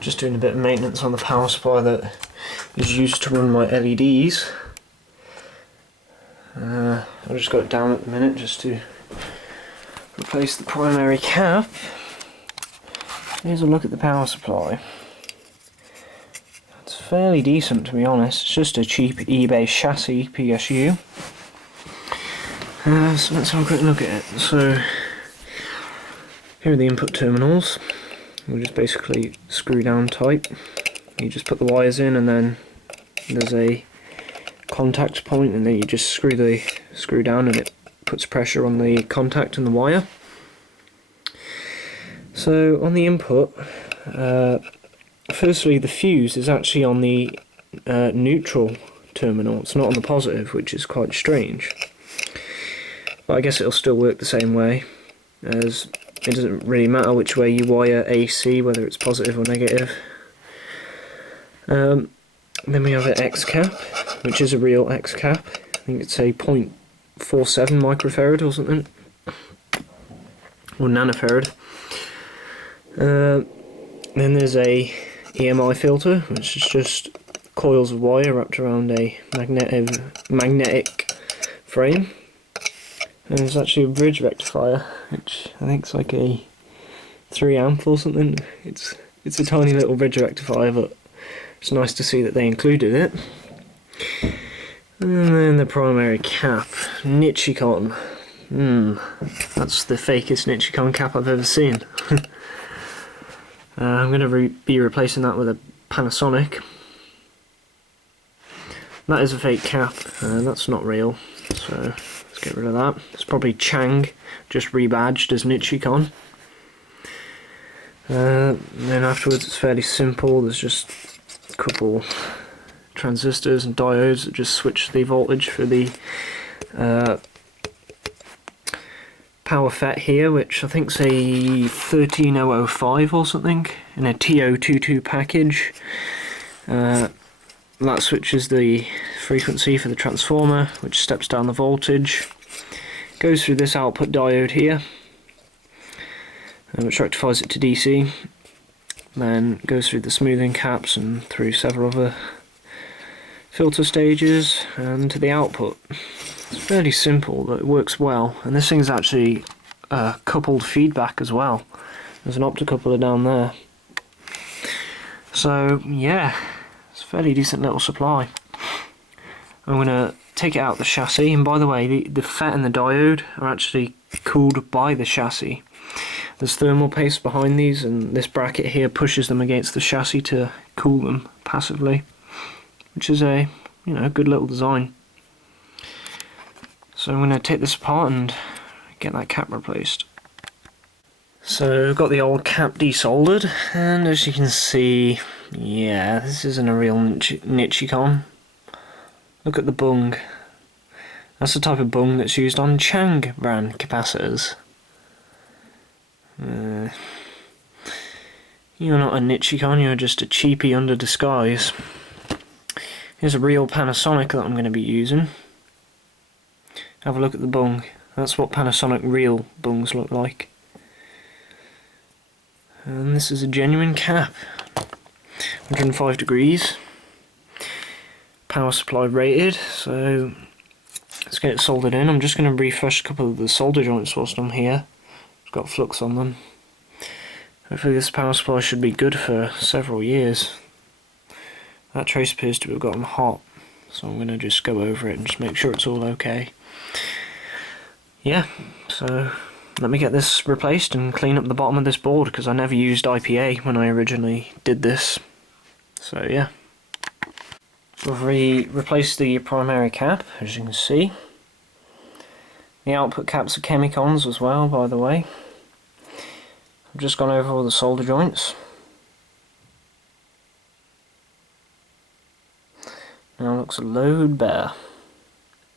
Just doing a bit of maintenance on the power supply that is used to run my LEDs. I've just got it down at the minute just to replace the primary cap. Here's a look at the power supply. It's fairly decent, to be honest. It's just a cheap eBay chassis PSU. So let's have a quick look at it. So here are the input terminals. We'll just basically screw down type. You just put the wires in, and then there's a contact point, and then you just screw down, and it puts pressure on the contact and the wire. So on the input, firstly the fuse is actually on the neutral terminal. It's not on the positive, which is quite strange. But I guess it'll still work the same way, as it doesn't really matter which way you wire AC, whether it's positive or negative. Then we have an X cap, which is a real X cap. I think it's a 0.47 microfarad or something, or nanofarad. Then there's a EMI filter, which is just coils of wire wrapped around a magnetic frame. And there's actually a bridge rectifier, which I think is like a 3 amp or something. It's a tiny little bridge rectifier, but it's nice to see that they included it. And then the primary cap, Nichicon. That's the fakest Nichicon cap I've ever seen. I'm going to be replacing that with a Panasonic. That is a fake cap, that's not real, so let's get rid of that. It's probably Chang, just rebadged as Nichicon. Then afterwards it's fairly simple. There's just a couple transistors and diodes that just switch the voltage for the power FET here, which I think is a 13005 or something, in a TO22 package. That switches the frequency for the transformer, which steps down the voltage, goes through this output diode here, which rectifies it to DC, then goes through the smoothing caps and through several other filter stages and to the output. It's fairly simple, but it works well, and this thing's actually coupled feedback as well. There's an optocoupler down there. So yeah, it's a fairly decent little supply. I'm going to take it out the chassis, and by the way, the FET and the diode are actually cooled by the chassis. There's thermal paste behind these, and this bracket here pushes them against the chassis to cool them passively, which is a good little design. So I'm going to take this apart and get that cap replaced. So I've got the old cap desoldered, and as you can see, yeah, this isn't a real Nichicon. Look at the bung. That's the type of bung that's used on Chang brand capacitors. You're not a Nichicon, you're just a cheapie under disguise. Here's a real Panasonic that I'm going to be using. Have a look at the bung. That's what Panasonic real bungs look like. And this is a genuine cap. 105 degrees. Power supply rated, so let's get it soldered in. I'm just going to refresh a couple of the solder joints whilst I'm here. It's got flux on them. Hopefully this power supply should be good for several years. That trace appears to have gotten hot, so I'm going to just go over it and just make sure it's all okay. Yeah, so let me get this replaced and clean up the bottom of this board, because I never used IPA when I originally did this. So yeah. We've replaced the primary cap, as you can see. The output caps are Chemicons as well, by the way. I've just gone over all the solder joints. Now it looks a load better.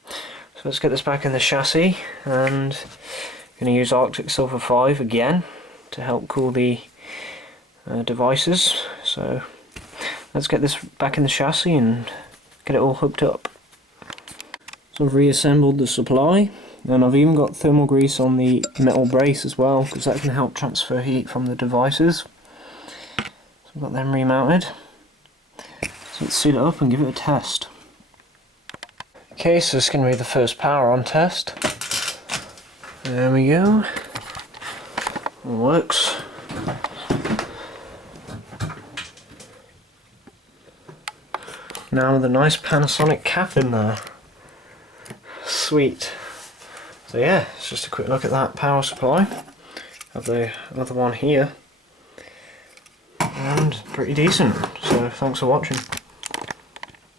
So let's get this back in the chassis, and I'm going to use Arctic Silver 5 again to help cool the devices. So let's get this back in the chassis and get it all hooked up. So I've reassembled the supply And I've even got thermal grease on the metal brace as well, because that can help transfer heat from the devices. So I've got them remounted. So let's seal it up and give it a test. Okay, so it's going to be the first power on test. There we go. It works. Now with a nice Panasonic cap in there. Sweet. So yeah, it's just a quick look at that power supply. Have the other one here. And pretty decent. So thanks for watching.